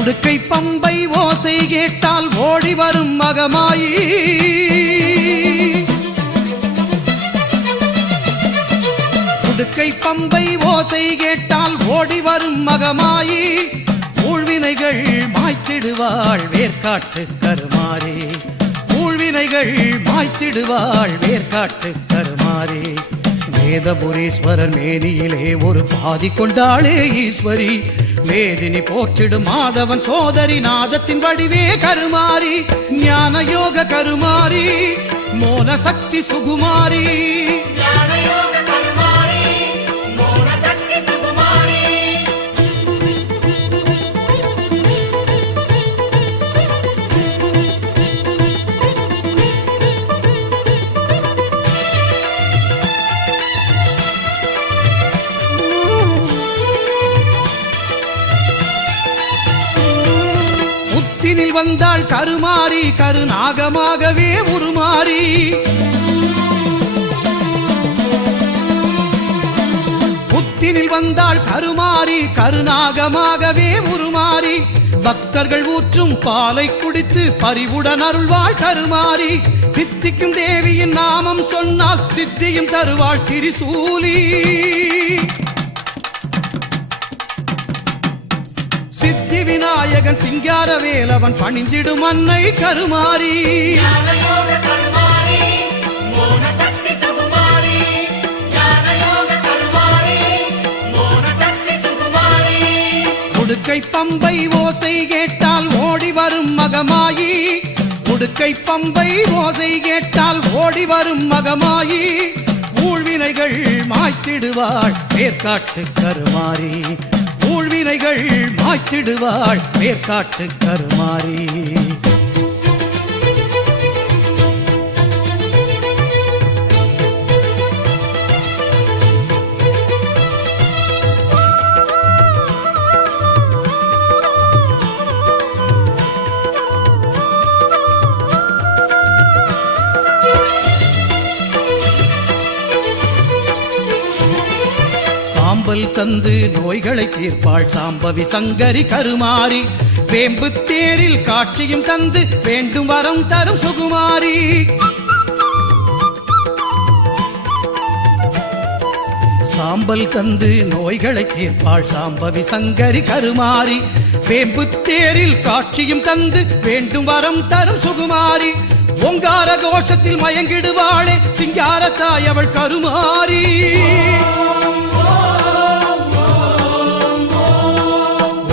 உடுக்கை பம்பை ஓசை கேட்டால் ஓடி வரும் மகமாயி உடுக்கை பம்பை ஓசை கேட்டால் ஓடி வரும் மகமாயி ஊழ்வினைகள் மாய்த்திடுவாள் வேர்க்காட்டு கருமாறி ஊழ்வினைகள் மாய்த்திடுவாள் வேர்க்காட்டு கருமாறி வேதபுரீஸ்வரர் மேனியிலே ஒரு பாதி கொண்டாளே ஈஸ்வரி வேதினி போற்றிடும் மாதவன் சோதரி நாதத்தின் வடிவே கருமாறி ஞான யோக கருமாறி மோன சக்தி சுகுமாரி வந்தாள் கருமாறி கருநாகமாகவே உருமாறி புத்தினில் வந்தாள் கருமாறி கருநாகமாகவே உருமாறி பக்தர்கள் ஊற்றும் பாலை குடித்து பரிவுடன் அருள்வாள் கருமாறி சித்திக்கும் தேவியின் நாமம் சொன்னால் சித்தியும் தருவாள் திரிசூலி விநாயகன் சிங்கார வேலவன் பணிந்திடும் அன்னை கருமாறி உடுக்கை பம்பை ஓசை கேட்டால் ஓடி வரும் மகமாயி உடுக்கை பம்பை ஓசை கேட்டால் ஓடி வரும் மகமாயி ஊழ்வினைகள் மாய்த்திடுவாள் வேர்க்காட்டு கருமாறி ஊழ்வினைகள் மாய்த்திடுவாள் வேர்க்காட்டு கருமாறி சாம்பல் தந்து நோய்களை தீர்ப்பாள் சாம்பவி சங்கரி கருமாறி வேம்பு தேரில் காட்சியும் தந்து வேண்டும் வரம் தரும் சுகுமாரி சாம்பல் தந்து நோய்களை தீர்ப்பாள் சாம்பவி சங்கரி கருமாரி வேம்பு தேரில் காட்சியும் தந்து வேண்டும் வரம் தரும் சுகுமாரி ஓங்கார கோஷத்தில் மயங்கிடுவாளே சிங்கார தாய் அவள் கருமாரி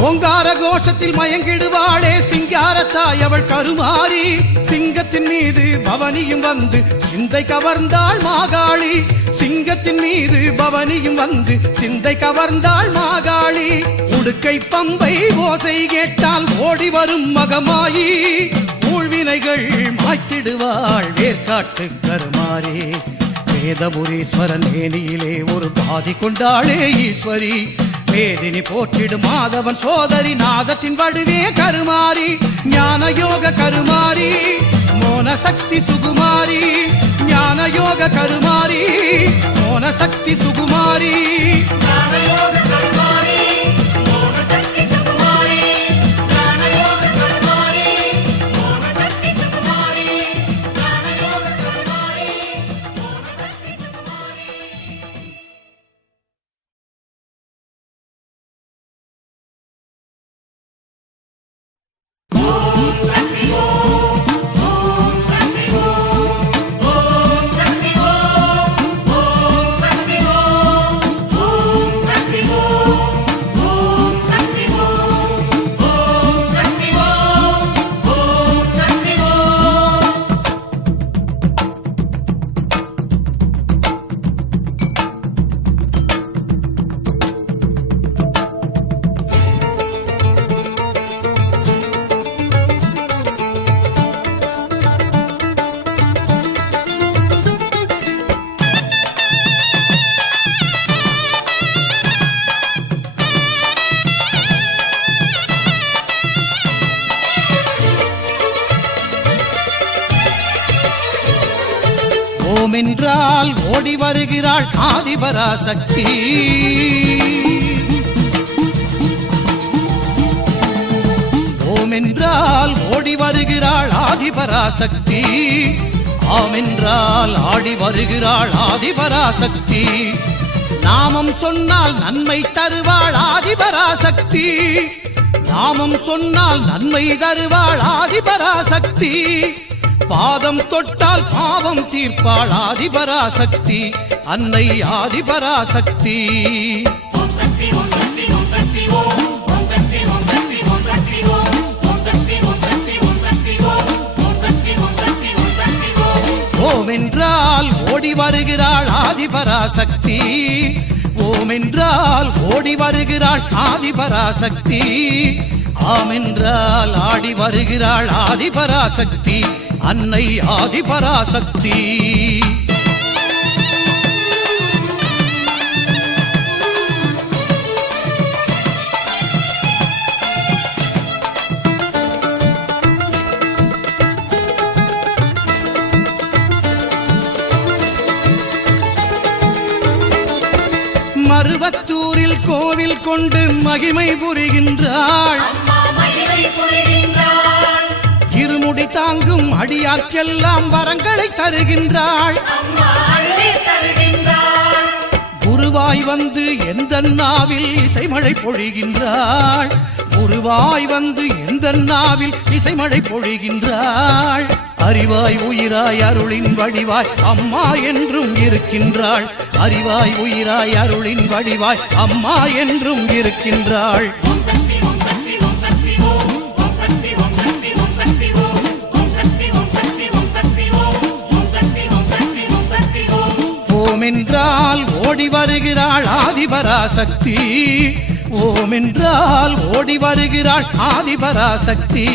ஓங்கார கோஷத்தில் மயங்கிடுவாளே சிங்காரத்தாய் அவள் கருமாறி சிங்கத்தின் மீது பவனியும் வந்து சிந்தை கவர்ந்தாள் மாகாளி சிங்கத்தின் மீது பவனியும் வந்து சிந்தை கவர்ந்தாள் மாகாளி உடுக்கை பம்பை ஓசை கேட்டால் ஓடி வரும் மகமாயி ஊழ்வினைகள் மாய்த்திடுவாள் வேர்க்காட்டு கருமாறி வேதபுரீஸ்வரன் மேனியிலே ஒரு பாதி கொண்டாளே ஈஸ்வரி வேதினி போற்றிடும் மாதவன் சோதரி நாதத்தின் வடிவே கருமாறி ஞான யோக கருமாரி மோன சக்தி சுகுமாரி ஞான யோக கருமாரி மோன சக்தி சுகுமாரி ஓம் என்றால் ஓடி வருகிறாள் ஆதிபராசக்தி. என்றால் ஓடி வருகிறாள் ஆதிபராசக்தி ஆம் என்றால் ஆடி வருகிறாள் ஆதிபராசக்தி நாமம் சொன்னால் நன்மை தருவாள் ஆதிபராசக்தி நாமம் சொன்னால் நன்மை தருவாள் ஆதிபராசக்தி பாதம் தொட்டால் பாவம் தீர்ப்பாள் ஆதிபராசக்தி அன்னை ஆதிபராசக்தி ஓம் என்றால் ஓடி வருகிறாள் ஆதிபராசக்தி ஓம் என்றால் ஓடி வருகிறாள் ஆதிபராசக்தி ஆம் என்றால் ஆடி வருகிறாள் ஆதிபராசக்தி அன்னை ஆதிபராசக்தி மருவத்தூரில் கோவில் கொண்டு மகிமை புரிகின்றாள் இருமுடி தாங்கும் அடியார்க்கெல்லாம் வரங்களை தருகின்றாள் குருவாய் வந்து எந்த நாவில் இசைமழை பொழிகின்றாள் குருவாய் வந்து எந்த நாவில் இசைமழை பொழிகின்றாள் அறிவாய் உயிராய் அருளின் வடிவாய் அம்மா என்றும் இருக்கின்றாள் அறிவாய் உயிராய் அருளின் வடிவாய் அம்மா என்றும் இருக்கின்றாள் ஓம் என்றால் ஓடி வருகிறாள் ஆதிபராசக்தி ஓம் என்றால் ஓடி வருகிறாள் ஆதிபராசக்தி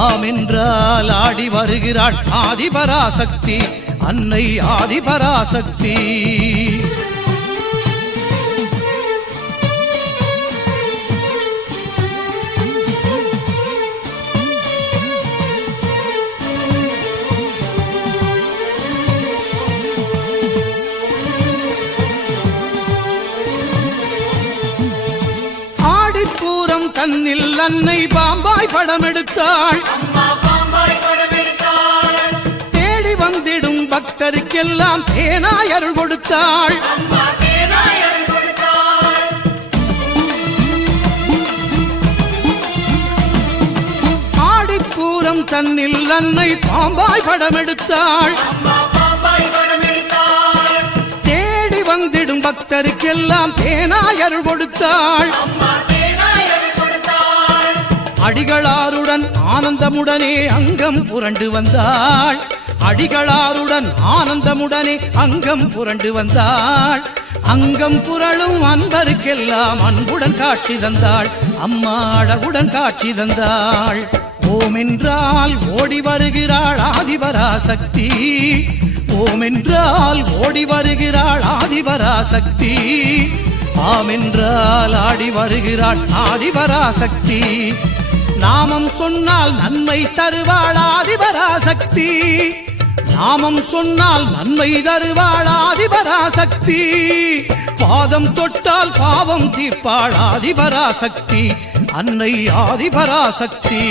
ஆம் என்றால் ஆடி வருகிறாள் ஆதிபராசக்தி அன்னை ஆதிபராசக்தி ஆடிப்பூரம் தன்னில் அன்னை பாம்பாய் படம் எடுத்தாள் தேடி வந்திடும் பக்தருக்கெல்லாம் தேனாய் அருள் கொடுத்தாள் ஆடிப்பூரம் தன்னில் அன்னை பாம்பாய் படம் எடுத்தாள் தேடி வந்திடும் பக்தருக்கெல்லாம் தேனாய் அருள் கொடுத்தாள் அடிகளாருடன் ஆனந்தமுடனே அங்கம் புரண்டு வந்தாள் அடிகளாருடன் ஆனந்தமுடனே அங்கம் புரண்டு வந்தாள் அங்கம் புரளும் அன்பருக்கெல்லாம் அன்புடன் காட்சி தந்தாள் அம்மா அழகுடன் காட்சி தந்தாள் ஓம் என்றால் ஓடி வருகிறாள் ஆதிபராசக்தி ஓம் என்றால் ஓடி வருகிறாள் ஆதிபராசக்தி ஆம் என்றால் ஆடி வருகிறாள் ஆதிபராசக்தி நாமம் சொன்னால் நன்மை தருவாள் ஆதிபராசக்தி நாமம் சொன்னால் நன்மை தருவாள் ஆதிபராசக்தி பாதம் தொட்டால் பாவம் தீர்ப்பாள் ஆதிபராசக்தி அன்னை ஆதிபராசக்தி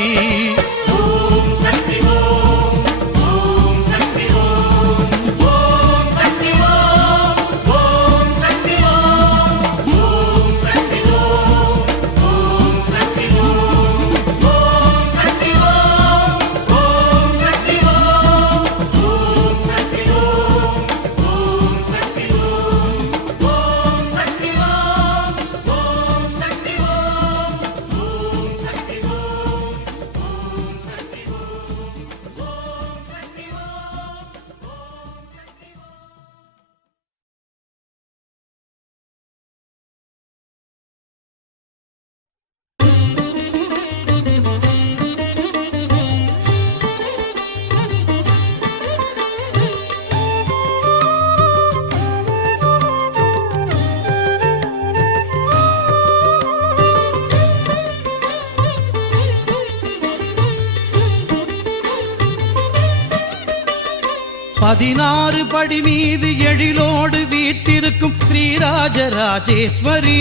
பதினாறு படி மீது எழிலோடு வீற்றிருக்கும் ஸ்ரீராஜராஜேஸ்வரி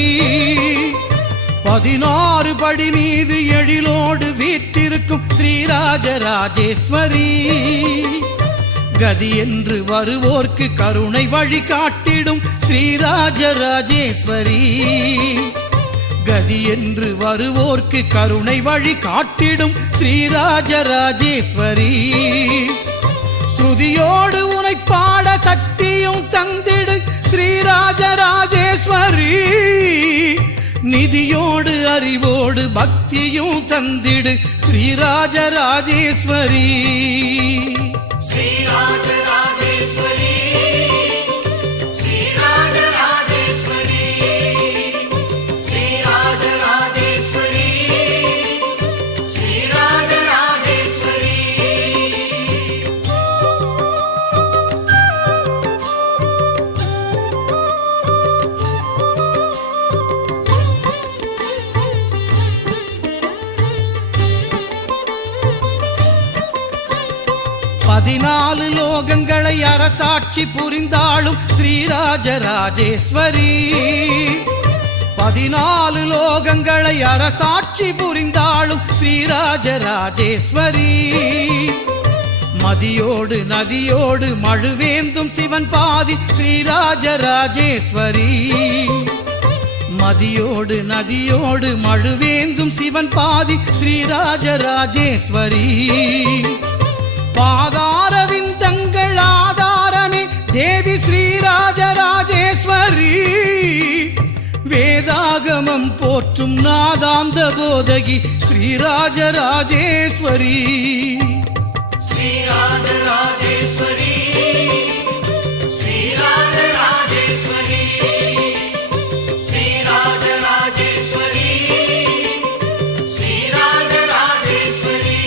16 படி மீது எழிலோடு வீற்றிருக்கும் ஸ்ரீராஜராஜேஸ்வரி, கதி என்று வருவோர்க்கு கருணை வழி காட்டிடும் ஸ்ரீராஜராஜேஸ்வரி, கதி என்று வருவோர்க்கு கருணை வழி காட்டிடும் ஸ்ரீராஜராஜேஸ்வரி, ஸ்ருதியோடு உனை பாட சக்தியும் தந்திடு ஸ்ரீராஜராஜேஸ்வரி, நிதியோடு அறிவோடு பக்தியும் தந்திடு ஸ்ரீராஜராஜேஸ்வரி. ஸ்ரீராஜராஜேஸ்வரி, ஸ்ரீராஜராஜேஸ்வரி, ஸ்ரீராஜராஜேஸ்வரி, ஸ்ரீராஜராஜேஸ்வரி. பதினாலு லோகங்களை அரசாட்சி புரிந்தாளும் ஸ்ரீராஜராஜேஸ்வரி, 14 லோகங்களை அரசாட்சி புரிந்தாளும் ஸ்ரீராஜராஜேஸ்வரி, மதியோடு நதியோடு மழுவேந்தும் சிவன் பாதி ஸ்ரீராஜராஜேஸ்வரி, மதியோடு நதியோடு மழுவேந்தும் சிவன் பாதி ஸ்ரீராஜராஜேஸ்வரி, பாதார விந்தங்கள் ஆதாரமே தேவி ஸ்ரீராஜராஜேஸ்வரி, வேதாகமம் போற்றும் நாதாந்த போதகி ஸ்ரீராஜராஜேஸ்வரி. ஸ்ரீராஜராஜேஸ்வரி, ஸ்ரீராஜராஜேஸ்வரி, ஸ்ரீராஜராஜேஸ்வரி, ஸ்ரீராஜராஜேஸ்வரி.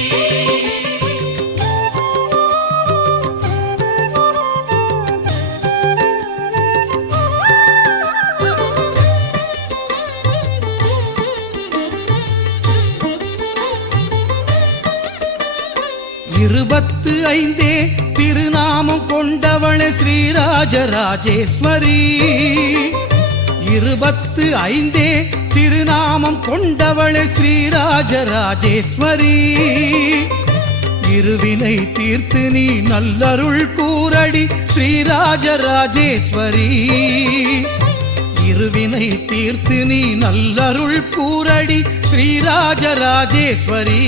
இருபத்து 5 திருநாமம் கொண்டவளே ஸ்ரீராஜராஜேஸ்வரி, 25 திருநாமம் கொண்டவளே ஸ்ரீராஜராஜேஸ்வரி, இருவினை தீர்த்து நீ நல்லருள் கூரடி ஸ்ரீராஜராஜேஸ்வரி, இருவினை தீர்த்து நீ நல்லருள் கூரடி ஸ்ரீராஜராஜேஸ்வரி,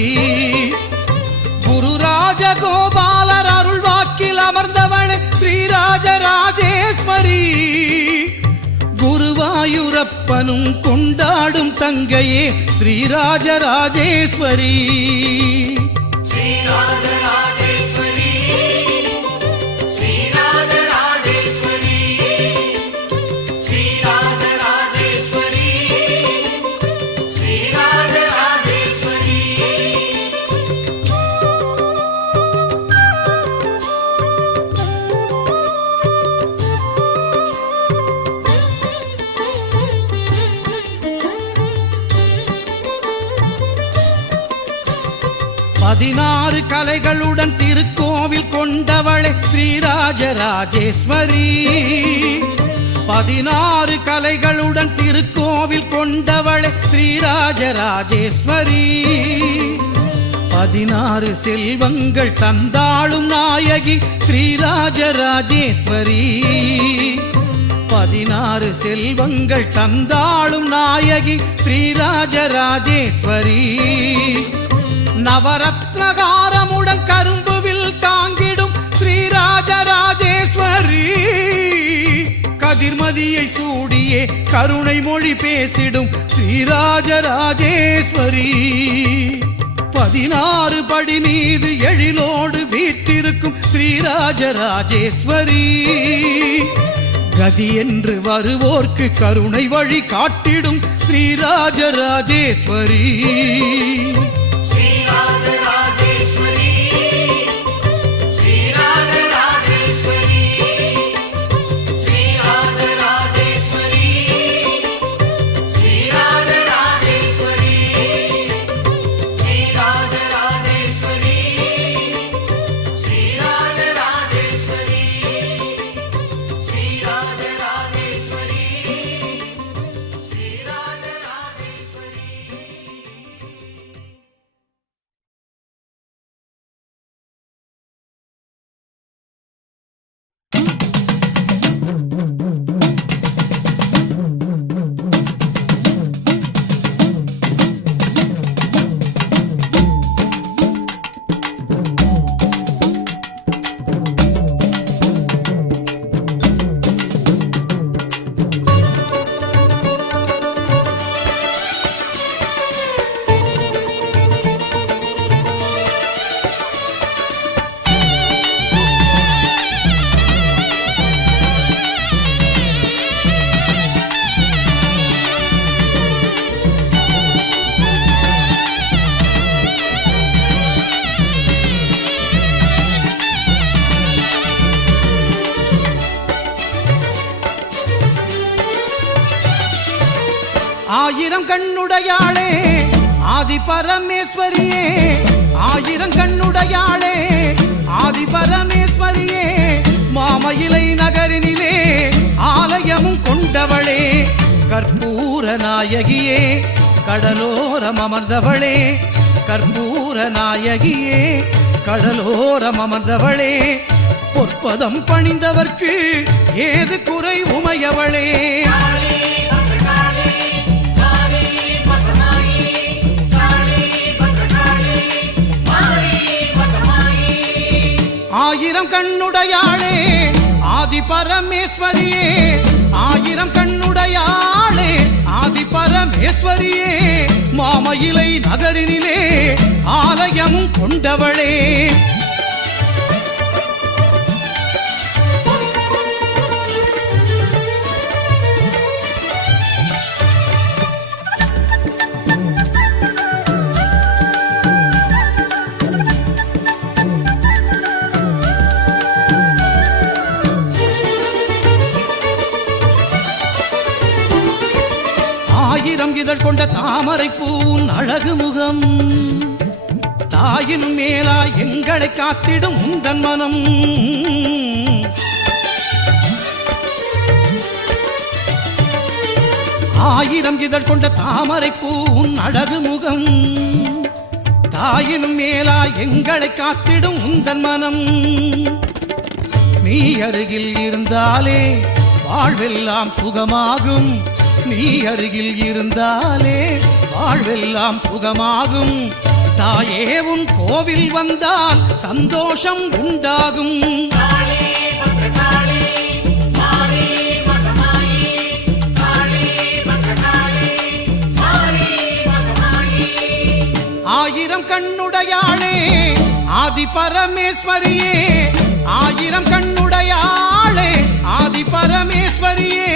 குரு ராஜகோபாலர் அருள் வாக்கில் அமர்ந்தவளே ஸ்ரீராஜராஜேஸ்வரி, குருவாயூரப்பனும் கொண்டாடும் தங்கையே ஸ்ரீராஜராஜேஸ்வரி. ஸ்ரீராஜராஜேஸ்வரி, ஸ்ரீராஜராஜேஸ்வரி, ஸ்ரீராஜராஜேஸ்வரி, ஸ்ரீராஜராஜேஸ்வரி. பதினாறு கலைகளுடன் திருக்கோவில் கொண்டவளே ஸ்ரீராஜராஜேஸ்வரி, 16 கலைகளுடன் திருக்கோவில் கொண்டவளே ஸ்ரீராஜராஜேஸ்வரி, 16 செல்வங்கள் தந்தாளும் நாயகி ஸ்ரீராஜராஜேஸ்வரி, 16 செல்வங்கள் தந்தாளும் நாயகி ஸ்ரீராஜராஜேஸ்வரி, நவரத்னகாரமுடன் கரும்புவில் தாங்கிடும் ஸ்ரீராஜராஜேஸ்வரி, கதிர்மதியை சூடியே கருணை மொழி பேசிடும் ஸ்ரீராஜராஜேஸ்வரி, 16 படி மீது எழிலோடு வீற்றிருக்கும் ஸ்ரீராஜராஜேஸ்வரி, கதி என்று வருவோர்க்கு கருணை வழி காட்டிடும் ஸ்ரீராஜராஜேஸ்வரி. ஸ்ரீராஜராஜேஸ்வரி. ஆயிரம் கண்ணுடையாளே ஆதி பரமேஸ்வரியே, ஆயிரம் கண்ணுடையாளே ஆதி பரமேஸ்வரியே, மாமயிலை நகரினிலே ஆலயமும் கொண்டவளே, கற்பூர நாயகியே கடலோரம் அமர்ந்தவளே, கற்பூர நாயகியே கடலோரம் அமர்ந்தவளே, பொற்பதம் பணிந்தவர்க்கு ஏது குறை உமையவளே. ஆயிரம் கண்ணுடையாளே ஆதி பரமேஸ்வரியே, ஆயிரம் கண்ணுடையாளே ஆதி பரமேஸ்வரியே, மாமயிலை நகரினிலே ஆலயமும் கொண்டவளே. ஆயிரம் இதழ் கொண்ட தாமரை பூன் அழகு முகம், தாயின் மேலா எங்களை காத்திடும் உந்தன் மனம். ஆயிரம் இதழ் கொண்ட தாமரை பூன் அழகு முகம், தாயின் மேலா எங்களை காத்திடும் உந்தன் மனம். நீ அருகில் இருந்தாலே வாழ்வெல்லாம் சுகமாகும், நீ அருகில் இருந்தாலே வாழ்வெல்லாம் சுகமாகும், தாயே உன் கோவில் வந்தால் சந்தோஷம் உண்டாகும். ஆயிரம் கண்ணுடையாளே ஆதி பரமேஸ்வரியே, ஆயிரம் கண்ணுடையாளே ஆதி பரமேஸ்வரியே,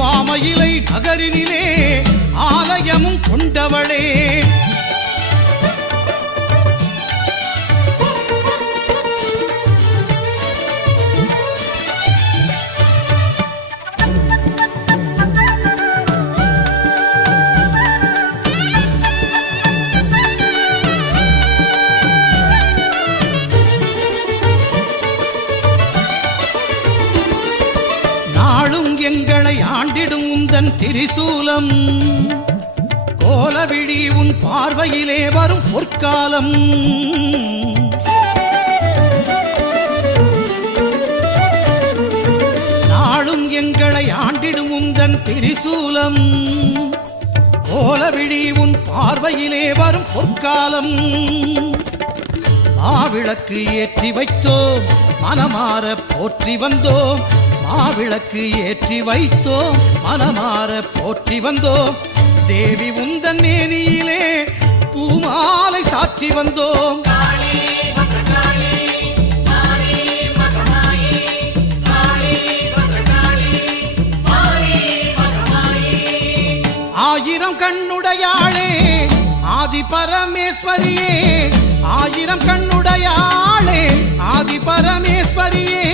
மாமயிலை நகரினிலே ஆலயமும் கொண்டவளே. நாளும் எங்களை ஆண்டிடும் உந்தன் திரிசூலம், கோலவிழி உன் பார்வையிலே வரும் பொற்காலம். நாளும் எங்களை ஆண்டிடும் உந்தன் திரிசூலம், கோலவிழி உன் பார்வையிலே வரும் பொற்காலம். மாவிளக்கு ஏற்றி வைத்தோம் மனமாற போற்றி வந்தோம், மாவிளக்கு ஏற்றி வைத்தோம் மனமாற போற்றி வந்தோம், தேவி உந்தன் மேனியிலே பூமாலை சாற்றி வந்தோம். ஆயிரம் கண்ணுடையாளே ஆதி பரமேஸ்வரியே, ஆயிரம் கண்ணுடையாளே ஆதி பரமேஸ்வரியே,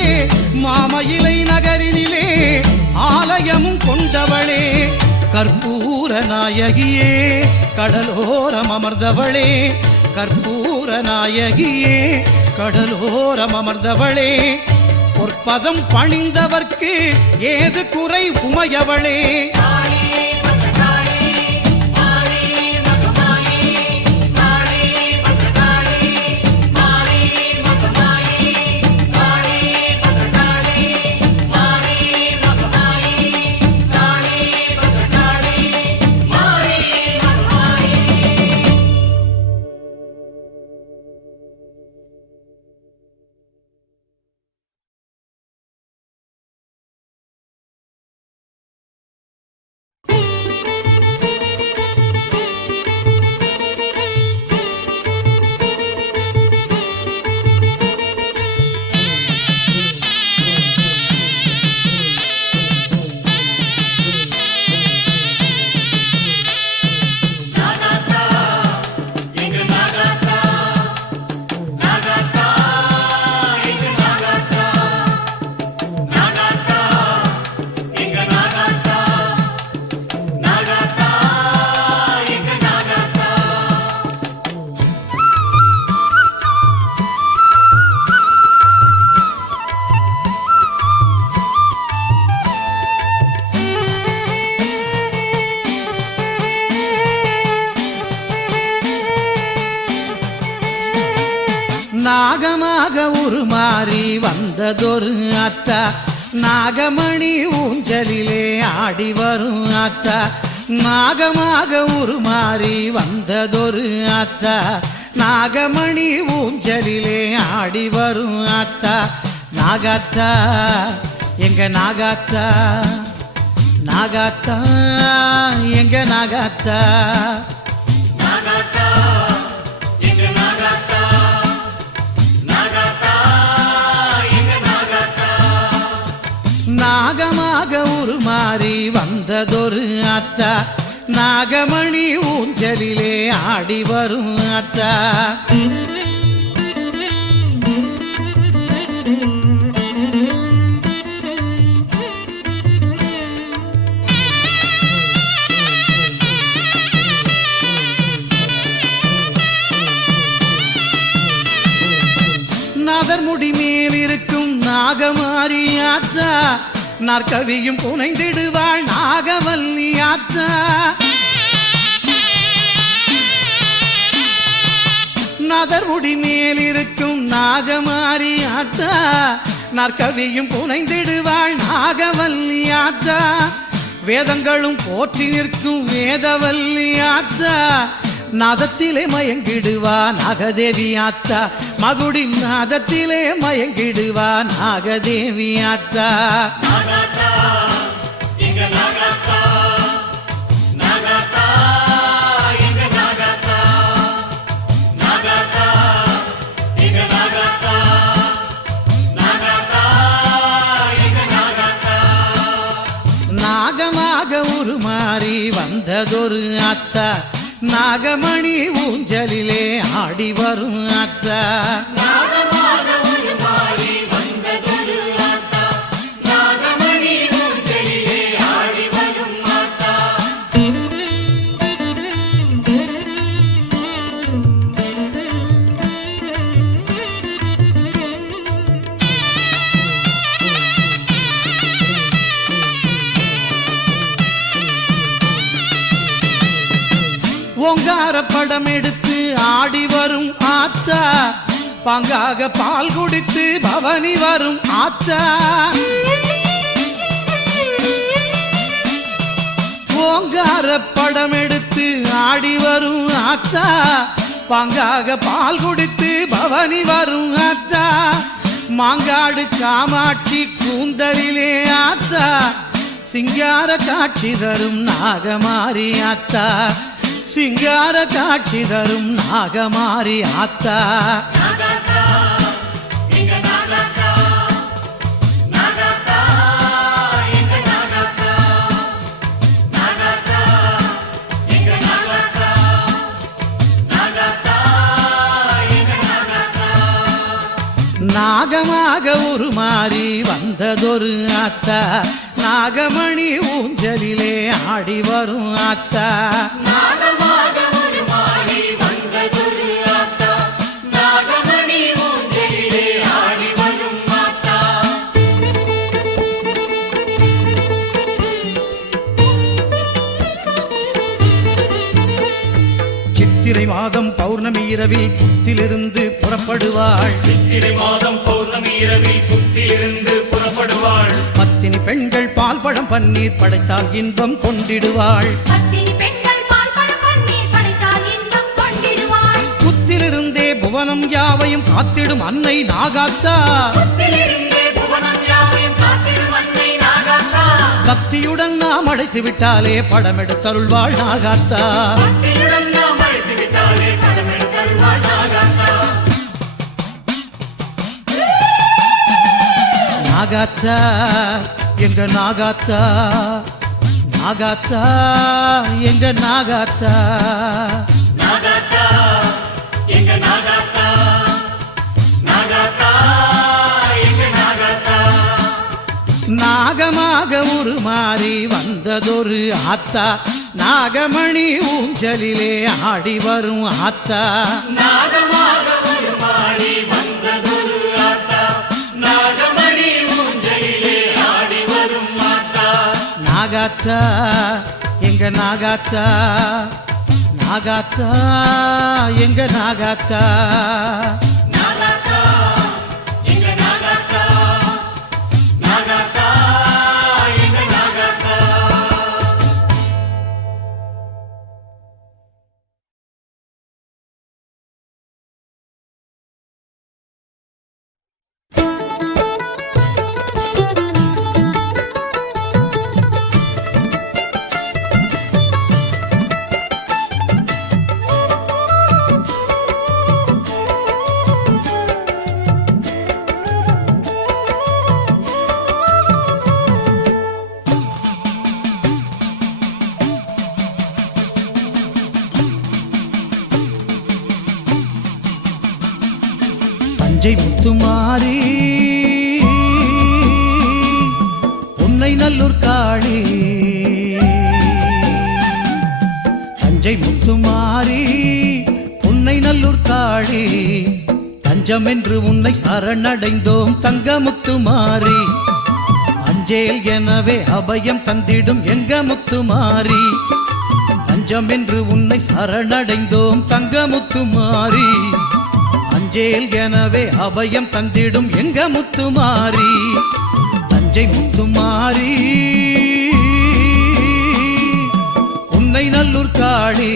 மாமயிலை நகரினிலே ஆலயமும் கொண்டவளே, கற்பூர நாயகியே கடலோரம் அமர்ந்தவளே, கற்பூர நாயகியே கடலோரம் அமர்ந்தவளே, பொற்பதம் பணிந்தவர்க்கு ஏது குறை உமையவளே. நாகமாக உருமாறி வந்ததொரு அத்தா நாகமணி ஊஞ்சலிலே ஆடி வரும் அத்தா நாகமாக உருமாறி வந்ததொரு அத்தா நாகமணி ஊஞ்சலிலே ஆடி வரும் அத்தா நாகாத்தா எங்க நாகாத்தா நாகாத்தா எங்க நாகாத்தா நாகாத்தா எங்க நாகாத்தா நாகாத்தா எங்க நாகாத்தா நாகமாக உருமாறி வந்ததொரு அத்தா நாகமணி ஊஞ்சலிலே ஆடி வரும் அத்தா நாதர்முடி மேல் இருக்கும் நாகமாரி ஆத்தா நாற்கவியும் புனைந்திடுவாள் நாகவல்லி ஆத்தா நாதர்முடி மேல் இருக்கும் நாகமாரி ஆத்தா நாற்கவியும் புனைந்திடுவாள் நாகவல்லி ஆத்தா வேதங்களும் போற்றி நிற்கும் வேதவல்லி ஆத்தா நாதத்திலே மயங்கிடுவா நாகதேவி ஆத்தா மகுடி நாதத்திலே மயங்கிடுவா நாகதேவி ஆத்தா நாகாத்தா எங்க நாகாத்தா நாகாத்தா எங்க நாகாத்தா நாகாத்தா எங்க நாகாத்தா நாகாத்தா எங்க நாகாத்தா நாகமாக உருமாறி வந்ததொரு அத்தா நாகமணி ஊஞ்சலிலே ஆடி வரும் அத்தா நாகமாக உருமாறி வந்ததொரு ஆத்தா நாகமணி ஊஞ்சலிலே ஆடி வரும் ஆத்தா ஓங்கார படம் எடுத்து ஆடி வரும் ஆத்தா பங்காக பால் குடித்து பவனி வரும் ஆத்தா ஓங்கார படம் எடுத்து ஆடி வரும் ஆத்தா பங்காக பால் குடித்து பவனி வரும் ஆத்தா மாங்காடு காமாட்சி கூந்தலிலே ஆத்தா சிங்கார காட்சி தரும் நாகமாரி ஆத்தா சிங்கார காட்சி தரும் நாகமாரி ஆத்தா நாகாத்தா எங்க நாகாத்தா நாகாத்தா எங்க நாகாத்தா நாகாத்தா எங்க நாகாத்தா நாகாத்தா எங்க நாகாத்தா நாகமாக உருமாறி வந்ததொரு ஆத்தா நாகமணி ஊஞ்சலிலே ஆடி வரும் ஆத்தா நாகமாக உருமாறி வந்ததொரு ஆத்தா நாகமணி ஊஞ்சலிலே ஆடி வரும் ஆத்தா சித்திரை மாதம் பௌர்ணமி இரவில் புத்திலிருந்து புறப்படுவாள் சித்திரை மாதம் பௌர்ணமி இரவில் புத்திலிருந்து புறப்படுவாள் பத்தினி பெண்கள் பால் பழம் பன்னீர் படைத்தால் இன்பம் கொண்டிடுவாள் பத்தினி பெண்கள் பால் பழம் பன்னீர் படைத்தால் இன்பம் கொண்டிடுவாள் புத்திலிருந்தே புவனம் யாவையும் காத்திடும் அன்னை நாகாத்தா புத்திலிருந்தே புவனம் யாவையும் காத்திடும் அன்னை நாகாத்தா பக்தியுடன் நாம் அழைத்து விட்டாலே படம் எடுத்தருள்வாள் நாகாத்தா பக்தியுடன் நாம் அழைத்து விட்டாலே படமெடுத்தருள்வாள் நாகாத்தா நாகாத்தா எங்க நாகாத்தா நாகாத்தா எங்க நாகாத்தா நாகாத்தா எங்க நாகாத்தா நாகாத்தா எங்க நாகாத்தா நாகமாக உருமாறி வந்ததொரு ஆத்தா நாகமணி ஊஞ்சலிலே ஆடி வரும் ஆத்தா நாகமாக உருமாறி வந்ததொரு ஆத்தா நாகமணி ஊஞ்சலிலே ஆடி வரும் ஆத்தா நாகாத்தா எங்க நாகாத்தா நாகாத்தா எங்க நாகாத்தா நாகாத்தா தஞ்சை முத்துமாரி பொன்னை நல்லூர் காளி தஞ்சை முத்துமாரி பொன்னை நல்லூர் காளி தஞ்சம் என்று உன்னை சரணடைந்தோம் தங்க முத்துமாரி அஞ்சேல் எனவே அபயம் தந்திடும் எங்க முத்துமாரி தஞ்சம் என்று உன்னை சரணடைந்தோம் தங்க முத்துமாரி அஞ்சேல் எனவே அபயம் தந்திடும் எங்க முத்துமாரி தஞ்சை முத்துமாரி உன்னை நல்லூர் காளி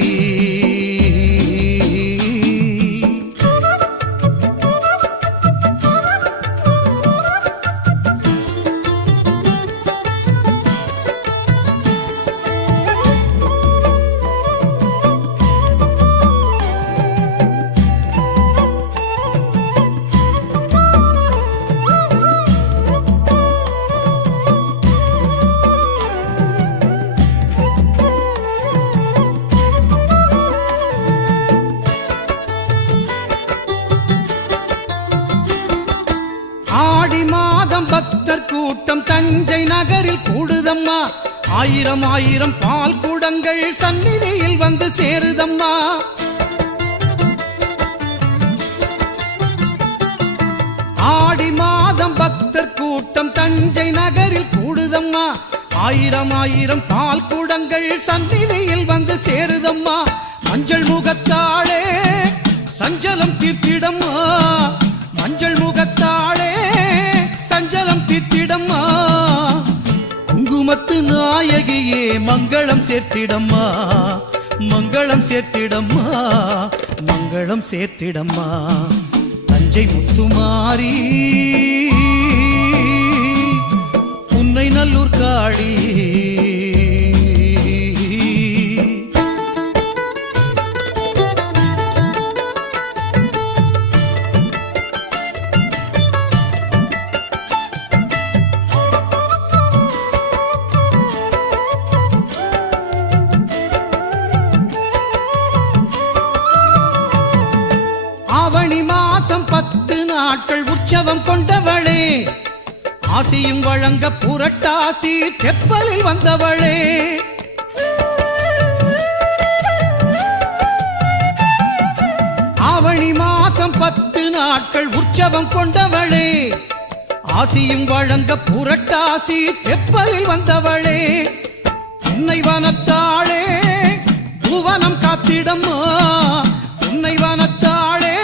ஆடி மாதம் பக்தர் கூட்டம் தஞ்சை நகரில் கூடுதம்மா ஆயிரம் ஆயிரம் பால் குடங்கள் சந்நிதியில் வந்து சேருதம்மா ஆடி மாதம் பக்தர் கூட்டம் தஞ்சை நகரில் கூடுதம்மா ஆயிரம் ஆயிரம் பால் குடங்கள் சந்நிதியில் வந்து சேருதம்மா மஞ்சள் முகத்தாளே சஞ்சலம் தீர்த்திடம்மா மஞ்சள் முகத்தாளே சஞ்சலம் தீர்த்திடம்மா குங்குமத்து நாயகியே மங்களம் சேர்த்திடம்மா மங்களம் சேர்த்திடம்மா மங்களம் சேர்த்திடம்மா தஞ்சை முத்துமாரி உன்னை நல்லூர் காளி ஆவணி மாசம் 10 நாட்கள் உற்சவம் கொண்டவளே ஆசியும் வழங்க புரட்டாசி தெப்பலில் வந்தவளே ஆவணி மாசம் 10 நாட்கள் உற்சவம் கொண்டவளே ஆசியும் வழங்க புரட்டாசி தெப்பலில் வந்தவளே உன்னை வனத்தாளே புவனம் காத்திடம்மா உன்னை வனத்தாளே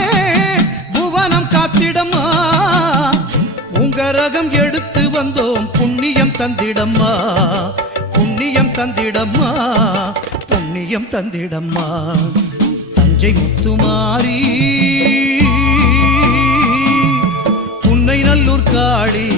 புவனம் காத்திடம்மா உங்கரகம் எடுத்து வந்தோம் புண்ணியம் தந்திடம்மா புண்ணியம் தந்திடம்மா புண்ணியம் தந்திடம்மா தஞ்சை முத்துமாரி உன்னை நல்லூர் காளி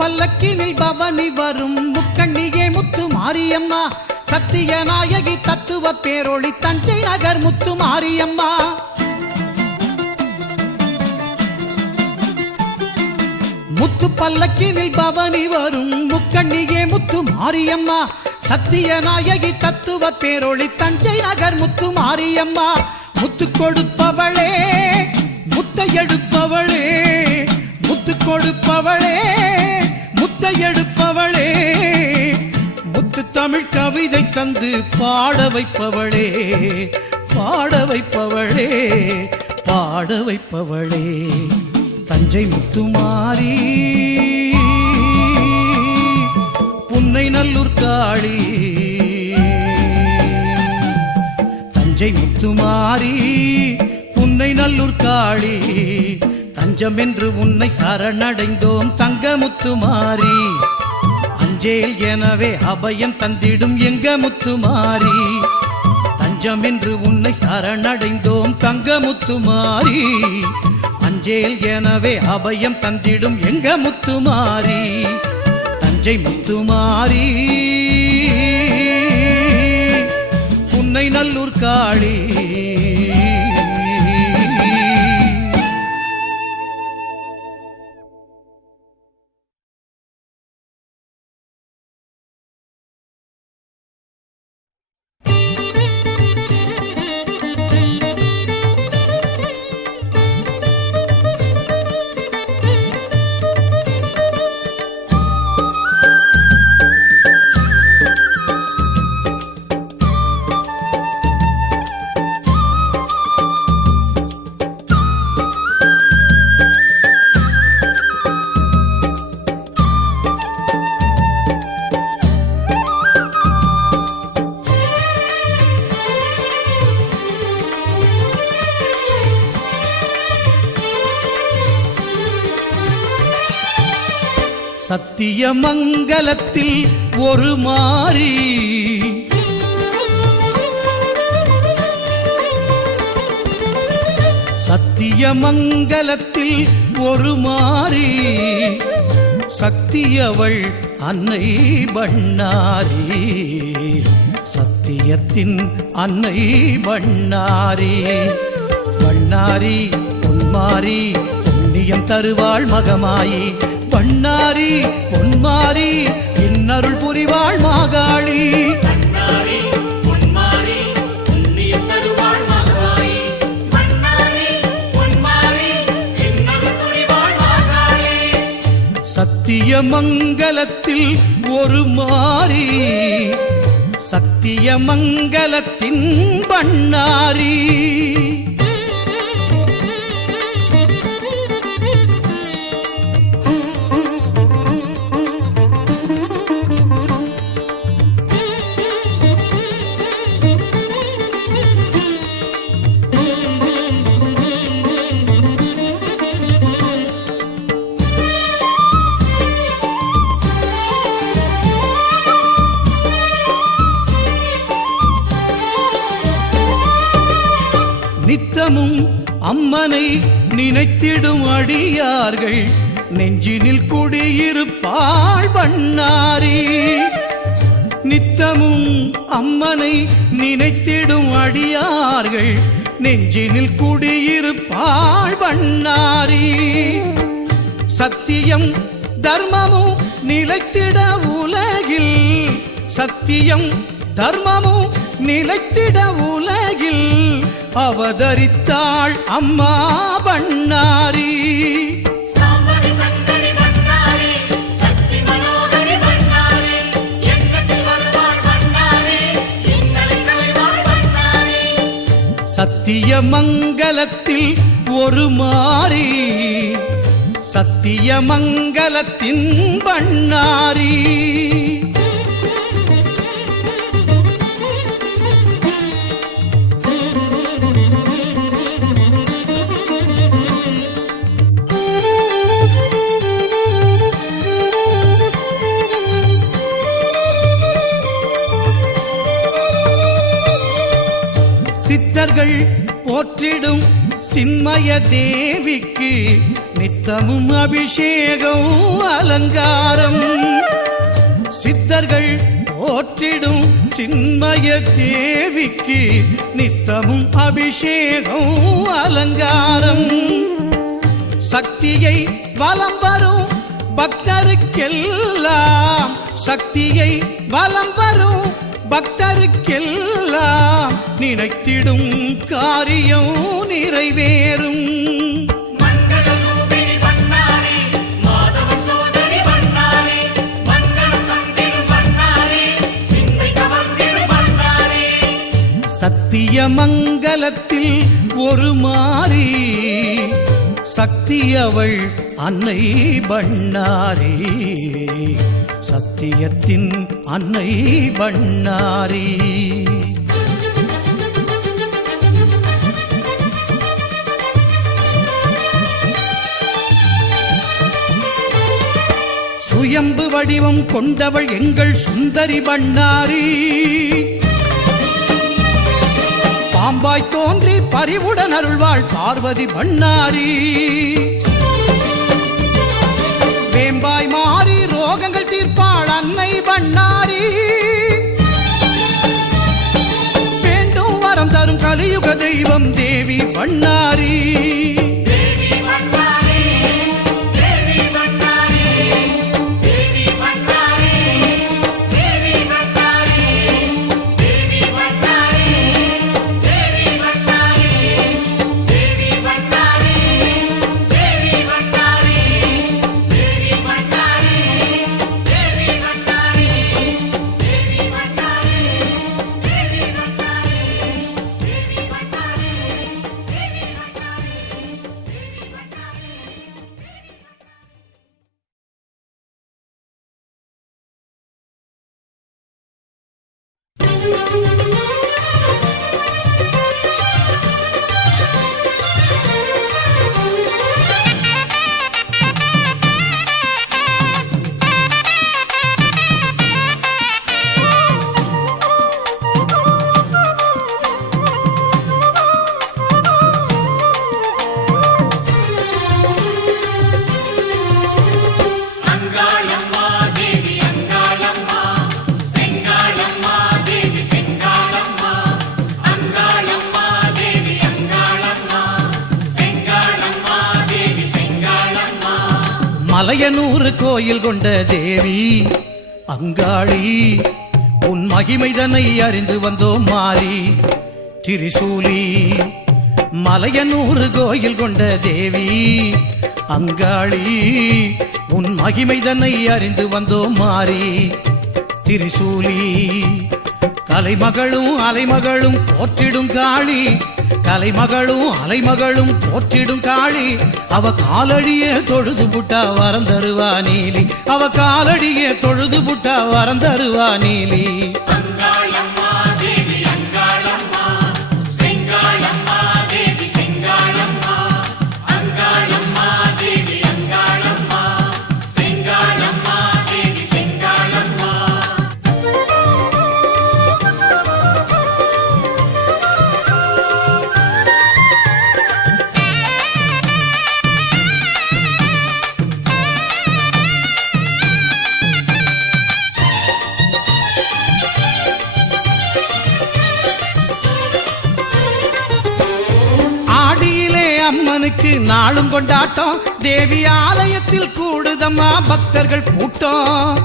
பல்லக்கினில் பவனி வரும் முக்கண்ணியே முத்து மாரியம்மா சத்திய நாயகி தத்துவ பேரொளி தஞ்சை நகர் முத்து மாரியம்மா முத்து பல்லக்கினில் பவனி வரும் முக்கண்ணியே முத்து மாரியம்மா சத்திய நாயகி தத்துவ பேரொளி தஞ்சை நகர் முத்து மாரியம்மா முத்து கொடுப்பவளே முத்தை எடுப்பவளே முத்து கொடுப்பவளே முத்தை எடுப்பவளே முத்து தமிழ் கவிதை தந்து பாட வைப்பவளே பாட வைப்பவளே பாட வைப்பவளே தஞ்சை முத்துமாரி உன்னை நல்லூர் காளி தஞ்சை முத்துமாரி உன்னை நல்லூர் காளி தஞ்சம் என்று உன்னை சரணடைந்தோம் தங்க முத்துமாரி அஞ்சேல் எனவே அபயம் தந்திடும் எங்க முத்துமாரி தஞ்சம் என்று உன்னை சரணடைந்தோம் தங்க முத்துமாரி அஞ்சேல் எனவே அபயம் தந்திடும் எங்க முத்துமாரி தஞ்சை முத்துமாரி உன்னை நல்லூர் காளி சத்தியமங்கலத்தில் ஒரு மாரி சத்தியமங்கலத்தில் ஒரு மாரி சக்தியவள் அன்னை பண்ணாரி சத்தியத்தின் அன்னை பண்ணாரி பண்ணாரி பொன்மாரி புண்ணியம் தருவாள் மகமாயி பண்ணாரி பொன்மாரி இன்னருள் புரிவாள் மாகாளி பண்ணாரி பொன்மாரி புண்ணியம் தருவாள் மகமாயி பண்ணாரி பொன்மாரி இன்னருள் புரிவாள் மாகாளி சத்தியமங்கலத்தில் ஒரு மாரி சத்தியமங்கலத்தின் பண்ணாரி நித்தமும் அம்மனை நினைத்திடும் அடியார்கள் நெஞ்சினில் குடியிருப்பாள் பண்ணாரி நித்தமும் அம்மனை நினைத்திடும் அடியார்கள் நெஞ்சினில் குடியிருப்பாள் பண்ணாரி சத்தியம் தர்மமும் நிலைத்திட உலகில் சத்தியம் தர்மமும் நிலைத்திட உலகில் அவதரித்தாள் அம்மா பண்ணாரி சாம்பவி சங்கரி பண்ணாரி சக்தி மனோகரி பண்ணாரி எண்ணத்தில் வருவாள் பண்ணாரி இன்னலை களைவாள் பண்ணாரி சத்தியமங்கலத்தில் ஒரு மாரி சத்தியமங்கலத்தின் பண்ணாரி சித்தர்கள் போற்றிடும் சின்மய தேவிக்கு நித்தமும் அபிஷேகம் அலங்காரம் சித்தர்கள் போற்றிடும் சின்மய தேவிக்கு நித்தமும் அபிஷேகம் அலங்காரம் சக்தியை வலம் வரும் பக்தருக்கெல்லாம் சக்தியை வலம் வரும் பக்தருக்கெல்லாம் நினைத்திடும் காரியம் நிறைவேறும் மங்கள ரூபிணி பண்ணாரி மாதவன் சோதரி பண்ணாரி மங்களம் தந்திடும் பண்ணாரி சிந்தை கவர்ந்திடும் பண்ணாரி சத்தியமங்கலத்தில் ஒரு மாரி சக்தியவள் அன்னை பண்ணாரி சத்தியத்தின் அன்னை பண்ணாரி சுயம்பு வடிவம் கொண்டவள் எங்கள் சுந்தரி பண்ணாரி. பாம்பாய் தோன்றி பரிவுடன் அருள்வாள் பார்வதி பண்ணாரி. வேம்பாய் மாறி ரோகங்கள் தீர்ப்பாள் அன்னை பண்ணாரி. வேண்டும் வரம் தரும் கலியுக தெய்வம் தேவி பண்ணாரி. மலையனூர் கோயில் கொண்ட தேவி அங்காளி, உன் மகிமைதனை அறிந்து வந்தோம் மாறி திரிசூலி. மலையனூர் கோயில் கொண்ட தேவி அங்காளி, உன் மகிமைதனை அறிந்து வந்தோம் மாறி திரிசூலி. கலைமகளும் அலைமகளும் போற்றிடும் காளி, கலைமகளும் அலைமகளும் போற்றிடும் காளி. அவ காலடியே தொழுது புட்டா வரம் தருவா நீலி, அவ காலடியே தொழுது புட்டா வரம் தருவா நீலி. அம்மனுக்கு நாளும் கொண்டாட்டம், தேவி ஆலயத்தில் கூடுதம்மா பக்தர்கள் கூட்டம்.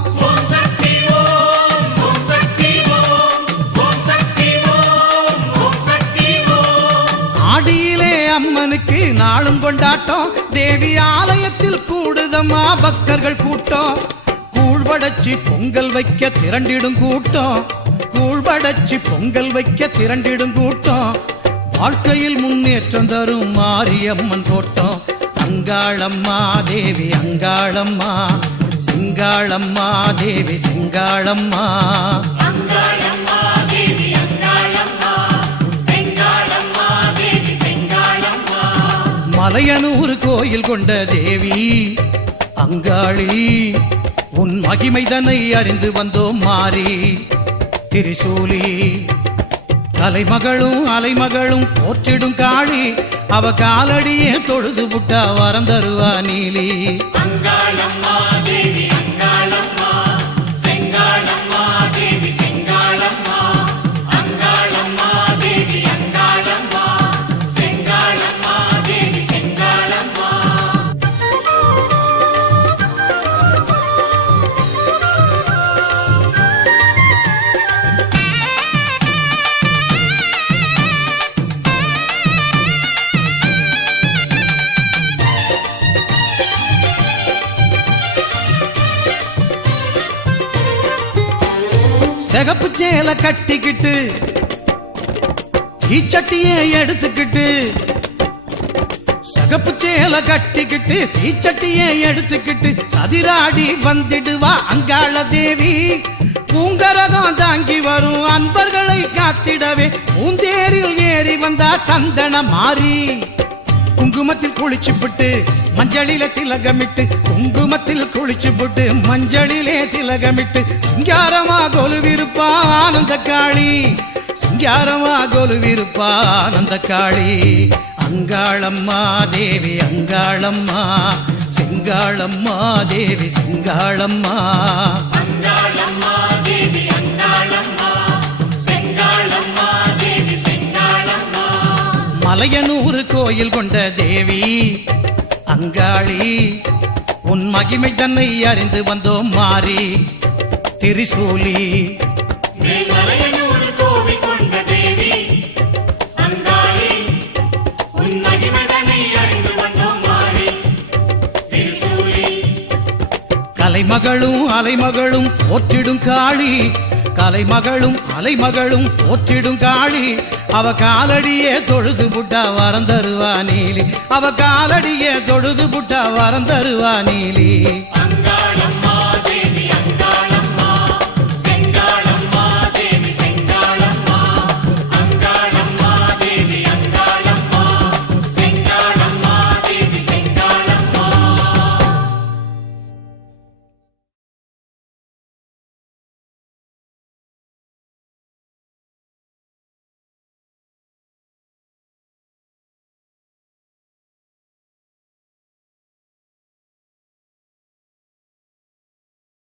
ஆடியிலே அம்மனுக்கு நாளும் கொண்டாட்டம், தேவி ஆலயத்தில் கூடுதம்மா பக்தர்கள் கூட்டம். கூழ்வடச்சி பொங்கல் வைக்க திரண்டிடும் கூட்டம், கூழ்வடச்சி பொங்கல் வைக்க திரண்டிடும் கூட்டம். வாழ்க்கையில் முன்னேற்றம் தரும் மாரியம்மன் கோட்டம். அங்காளம்மா தேவி அங்காளம்மா, சிங்காளம்மா தேவி சிங்காளம்மா. மலையனூர் கோயில் கொண்ட தேவி அங்காளி, உன் மகிமைதனை அறிந்து வந்தோம் மாறி திரிசூலி. கலைமகளும் அலைமகளும் போற்றிடும் காளி, அவ காலடியே தொழுது புட்டா வரம் தருவா நீலி. சிகப்பு சேலை கட்டிக்கிட்டு தீச்சட்டியை எடுத்துக்கிட்டு, சிகப்பு சேலை கட்டிக்கிட்டு தீச்சட்டியை எடுத்துக்கிட்டு சதிராடி வந்திடுவா அங்காள தேவி. பூங்கரகம் தாங்கி வரும் அன்பர்களை காத்திடவே பூந்தேரில் ஏறி வந்தா சந்தன மாறி. குங்குமத்தில் குளிச்சு புட்டு மஞ்சளிலே திலகமிட்டு குங்குமத்தில் குளிச்சு புட்டு மஞ்சளிலே திலகமிட்டு சிங்காரமா கொலுவிருப்பா ஆனந்த காளி சிங்காரமா கொலுவிருப்பா ஆனந்த காளி அங்காளம்மா தேவி அங்காளம்மா செங்காளம்மா தேவி செங்காளம்மா அங்காளம்மா தேவி அங்காளம்மா செங்காளம்மா தேவி செங்காளம்மா மலையனூர் கோயில் கொண்ட தேவி அங்காளி உன் மகிமை தன்னை அறிந்து வந்தோம் மாறி திரிசூலி மேல்மலையனூர் கோவில் கொண்ட தேவி அங்காளி உன் மகிமைதனை அறிந்து வந்தோம் மாறி திருசூலி கலைமகளும் அலைமகளும் போற்றிடும் காளி கலைமகளும் அலைமகளும் போற்றிடும் காளி அவ காலடியே தொழுது புட்டா வரம் தருவா நீலி அவ காலடியே தொழுது புட்டா வரம் தருவா நீலி